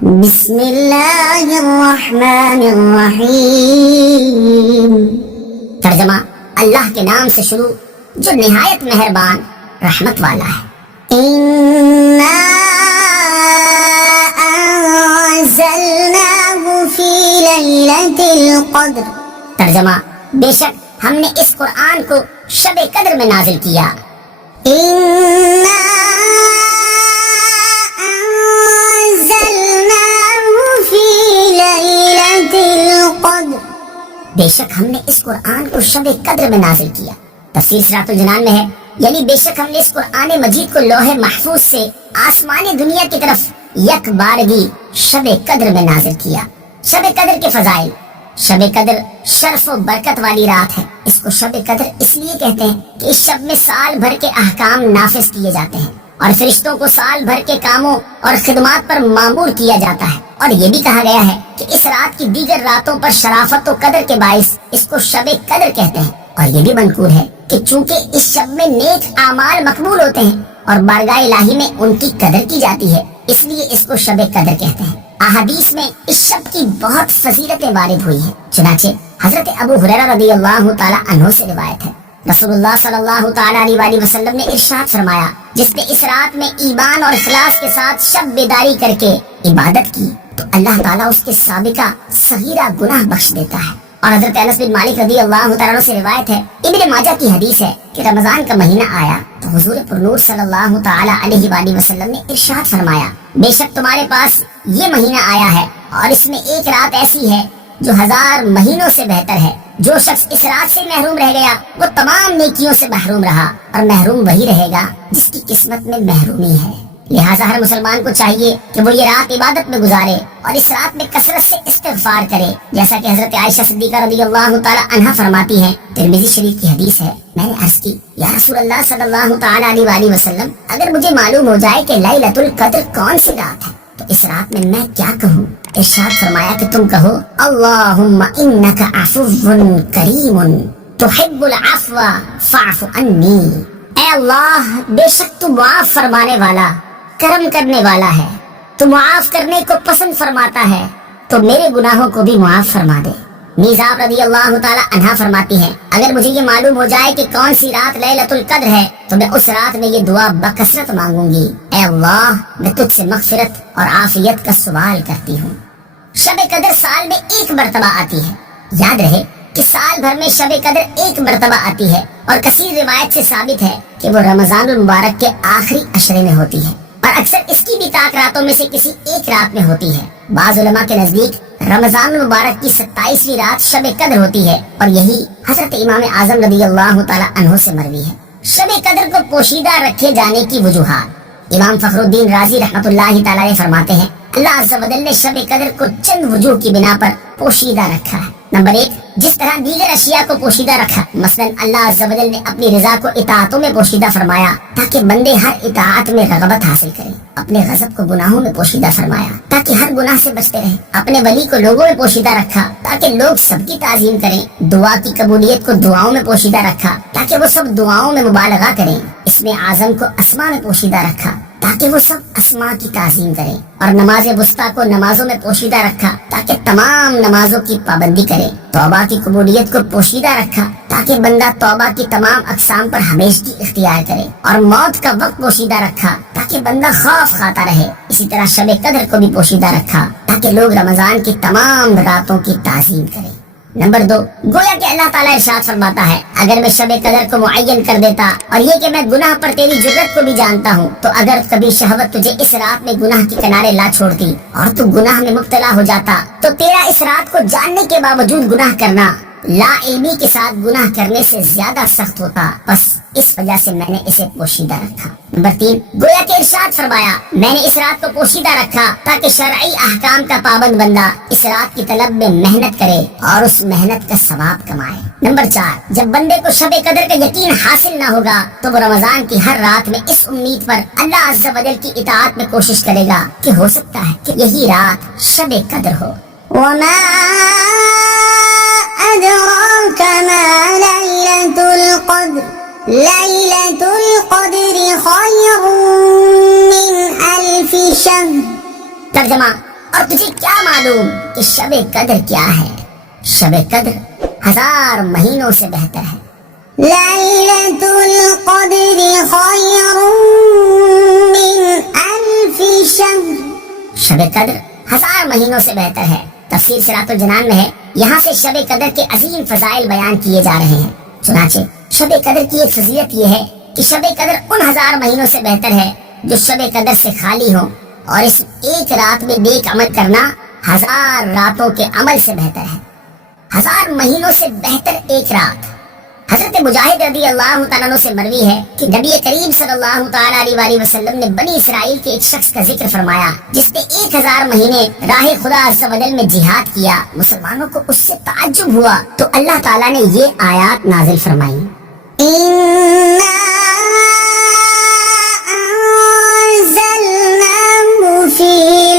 بسم اللہ الرحمن الرحیم۔ ترجمہ، اللہ کے نام سے شروع جو نہایت مہربان رحمت والا ہے۔ اِنَّا أَنزَلْنَاهُ فِي لَيْلَةِ الْقَدْرِ۔ ترجمہ، بے شک ہم نے اس قرآن کو شب قدر میں نازل کیا۔ اِنَّا بے شک ہم نے اس قرآن کو شب قدر میں نازل کیا۔ تفسیر صراط الجنان میں ہے، یعنی بے شک ہم نے اس قرآن مجید کو لوح محفوظ سے آسمان دنیا کی طرف یک بارگی شب قدر میں نازل کیا۔ شب قدر کے فضائل۔ شب قدر شرف و برکت والی رات ہے۔ اس کو شب قدر اس لیے کہتے ہیں کہ اس شب میں سال بھر کے احکام نافذ کیے جاتے ہیں اور فرشتوں کو سال بھر کے کاموں اور خدمات پر مامور کیا جاتا ہے۔ اور یہ بھی کہا گیا ہے کہ اس رات کی دیگر راتوں پر شرافت و قدر کے باعث اس کو شب قدر کہتے ہیں۔ اور یہ بھی منقول ہے کہ چونکہ اس شب میں نیک اعمال مقبول ہوتے ہیں اور بارگاہ الہی میں ان کی قدر کی جاتی ہے، اس لیے اس کو شب قدر کہتے ہیں۔ احادیث میں اس شب کی بہت فضیلتیں وارد ہوئی ہیں۔ چنانچہ حضرت ابو ہریرہ رضی اللہ تعالی عنہ سے روایت ہے، رسول اللہ صلی اللہ تعالی علیہ وسلم نے ارشاد فرمایا، جس نے اس رات میں ایمان اور اخلاص کے ساتھ شب بیداری کر کے عبادت کی تو اللہ تعالیٰ اس کے سابقہ صغیرہ گناہ بخش دیتا ہے۔ اور حضرت انس بن مالک رضی اللہ تعالیٰ عنہ سے روایت ہے، ابن ماجہ کی حدیث ہے کہ رمضان کا مہینہ آیا تو حضور پرنور صلی اللہ تعالی علیہ وسلم نے ارشاد فرمایا، بے شک تمہارے پاس یہ مہینہ آیا ہے اور اس میں ایک رات ایسی ہے جو 1000 مہینوں سے بہتر ہے۔ جو شخص اس رات سے محروم رہ گیا وہ تمام نیکیوں سے محروم رہا، اور محروم وہی رہے گا جس کی قسمت میں محرومی ہے۔ لہٰذا ہر مسلمان کو چاہیے کہ وہ یہ رات عبادت میں گزارے اور اس رات میں کثرت سے استغفار کرے، جیسا کہ حضرت عائشہ صدیقہ رضی اللہ تعالی عنہا فرماتی ہیں، ترمذی شریف کی حدیث ہے، میں نے عرض کی، یا رسول اللہ صلی اللہ تعالی علیہ وسلم، اگر مجھے معلوم ہو جائے کہ لیلۃ القدر کون سی رات ہے تو اس رات میں کیا کہوں؟ ارشاد فرمایا کہ تم کہو، اللہم انک عفو کریم تحب العفو فاعف عنی۔ اے اللہ، بے شک تو معاف فرمانے والا، کرم کرنے والا ہے، تو معاف کرنے کو پسند فرماتا ہے تو میرے گناہوں کو بھی معاف فرما دے۔ میزاب رضی اللہ تعالی عنہا فرماتی ہیں، اگر مجھے یہ معلوم ہو جائے کہ کون سی رات لیلۃ القدر ہے تو میں اس رات میں یہ دعا بکثرت مانگوں گی، اے اللہ، میں تجھ سے مغفرت اور عافیت کا سوال کرتی ہوں۔ شب قدر سال میں ایک مرتبہ آتی ہے۔ یاد رہے کہ سال بھر میں شب قدر ایک مرتبہ آتی ہے، اور کثیر روایت سے ثابت ہے کہ وہ رمضان المبارک کے آخری عشرے میں ہوتی ہے، اور اکثر اس کی بھی طاق راتوں میں سے کسی ایک رات میں ہوتی ہے۔ بعض علماء کے نزدیک رمضان المبارک کی 27ویں رات شب قدر ہوتی ہے، اور یہی حضرت امام اعظم رضی اللہ تعالی عنہ سے مروی ہے۔ شب قدر کو پوشیدہ رکھے جانے کی وجوہات۔ امام فخر الدین رازی رحمۃ اللہ تعالی فرماتے ہیں، اللہ عز و جل نے شب قدر کو چند وجوہ کی بنا پر پوشیدہ رکھا ہے۔ نمبر 1، جس طرح دیگر اشیاء کو پوشیدہ رکھا، مثلا اللہ عز و جل نے اپنی رضا کو اطاعتوں میں پوشیدہ فرمایا تاکہ بندے ہر اطاعت میں رغبت حاصل کریں۔ اپنے غضب کو گناہوں میں پوشیدہ فرمایا تاکہ ہر گناہ سے بچتے رہیں۔ اپنے ولی کو لوگوں میں پوشیدہ رکھا تاکہ لوگ سب کی تعظیم کریں۔ دعا کی قبولیت کو دعاؤں میں پوشیدہ رکھا تاکہ وہ سب دعاؤں میں مبالغہ کریں۔ اسم اعظم کو اسماء میں پوشیدہ رکھا تاکہ وہ سب اسماء کی تعظیم کریں، اور نماز وسطیٰ کو نمازوں میں پوشیدہ رکھا تاکہ تمام نمازوں کی پابندی کرے۔ توبہ کی قبولیت کو پوشیدہ رکھا تاکہ بندہ توبہ کی تمام اقسام پر ہمیشگی اختیار کرے، اور موت کا وقت پوشیدہ رکھا تاکہ بندہ خوف کھاتا رہے۔ اسی طرح شب قدر کو بھی پوشیدہ رکھا تاکہ لوگ رمضان کی تمام راتوں کی تعظیم کریں۔ نمبر 2، گویا کہ اللہ تعالیٰ ارشاد فرماتا ہے، اگر میں شب قدر کو معین کر دیتا اور یہ کہ میں گناہ پر تیری جرت کو بھی جانتا ہوں، تو اگر کبھی شہوت تجھے اس رات میں گناہ کے کنارے لا چھوڑتی اور تو گناہ میں مبتلا ہو جاتا تو تیرا اس رات کو جاننے کے باوجود گناہ کرنا لا علمی کے ساتھ گناہ کرنے سے زیادہ سخت ہوتا، بس اس وجہ سے میں نے اسے پوشیدہ رکھا۔ نمبر 3، گویا کہ ارشاد فرمایا، میں نے اس رات کو پوشیدہ رکھا تاکہ شرعی احکام کا پابند بندہ اس رات کی طلب میں محنت کرے اور اس محنت کا ثواب کمائے۔ نمبر 4، جب بندے کو شب قدر کا یقین حاصل نہ ہوگا تو وہ رمضان کی ہر رات میں اس امید پر اللہ عز و جل کی اطاعت میں کوشش کرے گا کہ ہو سکتا ہے کہ یہی رات شب قدر ہو۔ وما أدراك ما ليلة القدر ليلة القدر خير من ألف شهر۔ ترجمہ، اور تجھے کیا معلوم کہ شب قدر کیا ہے؟ شب قدر 1000 مہینوں سے بہتر ہے۔ ليلة القدر خير من 1000 شهر۔ شب قدر 1000 مہینوں سے بہتر ہے۔ تفسیر صراط الجنان میں ہے، یہاں سے شب قدر کے عظیم فضائل بیان کیے جا رہے ہیں۔ چنانچہ شب قدر کی ایک فضیلت یہ ہے کہ شب قدر ان 1000 مہینوں سے بہتر ہے جو شب قدر سے خالی ہو، اور اس ایک رات میں نیک عمل کرنا 1000 راتوں کے عمل سے بہتر ہے۔ 1000 مہینوں سے بہتر ایک رات۔ حضرت مجاہد رضی اللہ تعالیٰ عنہ سے مروی ہے کہ نبی کریم صلی اللہ تعالیٰ علیہ وسلم نے بنی اسرائیل کے ایک شخص کا ذکر فرمایا جس نے 1000 مہینے راہ خدا عز و جل میں جہاد کیا۔ مسلمانوں کو اس سے تعجب ہوا تو اللہ تعالیٰ نے یہ آیات نازل فرمائی، إنا أنزلناه في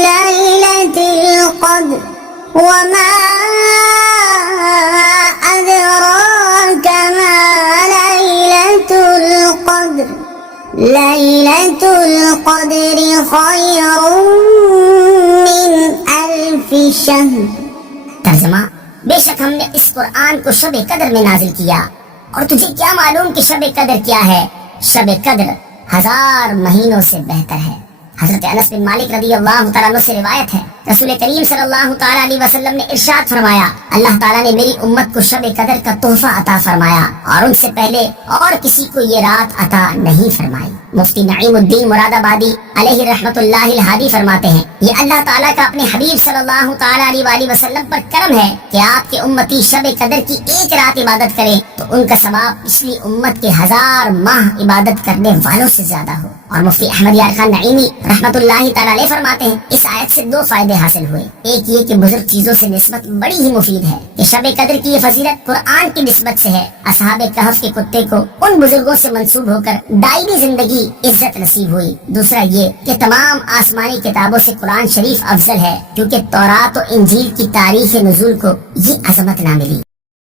ليلة القدر وما أدراك ما ليلة القدر ليلة القدر خير من 1000 شهر۔ ترجمہ، بے شک ہم نے اس قرآن کو شب قدر میں نازل کیا، اور تجھے کیا معلوم کہ شب قدر کیا ہے؟ شب قدر 1000 مہینوں سے بہتر ہے۔ حضرت انس بن مالک رضی اللہ تعالیٰ عنہ سے روایت ہے، رسول کریم صلی اللہ تعالیٰ علیہ وسلم نے ارشاد فرمایا، اللہ تعالیٰ نے میری امت کو شب قدر کا تحفہ عطا فرمایا اور ان سے پہلے اور کسی کو یہ رات عطا نہیں فرمائی۔ مفتی نعیم الدین مراد آبادی علیہ رحمت اللہ الہادی فرماتے ہیں، یہ اللہ تعالیٰ کا اپنے حبیب صلی اللہ تعالیٰ علیہ وسلم پر کرم ہے کہ آپ کے امتی شب قدر کی ایک رات عبادت کریں تو ان کا ثواب پچھلی امت کے 1000 ماہ عبادت کرنے والوں سے زیادہ ہو۔ اور مفتی احمد یار خان نعیمی رحمت اللہ تعالیٰ علیہ فرماتے ہیں، اس آیت سے 2 فائدے حاصل ہوئے۔ ایک یہ کہ بزرگ چیزوں سے نسبت بڑی ہی مفید ہے کہ شب قدر کی یہ فضیلت قرآن کی نسبت سے ہے۔ اصحاب کہف کے کتے کو ان بزرگوں سے منسوب ہو کر دائمی زندگی عزت نصیب ہوئی۔ دوسرا یہ کہ تمام آسمانی کتابوں سے قرآن شریف افضل ہے، کیونکہ تورات و انجیل کی تاریخ نزول کو یہ عظمت نہ ملی۔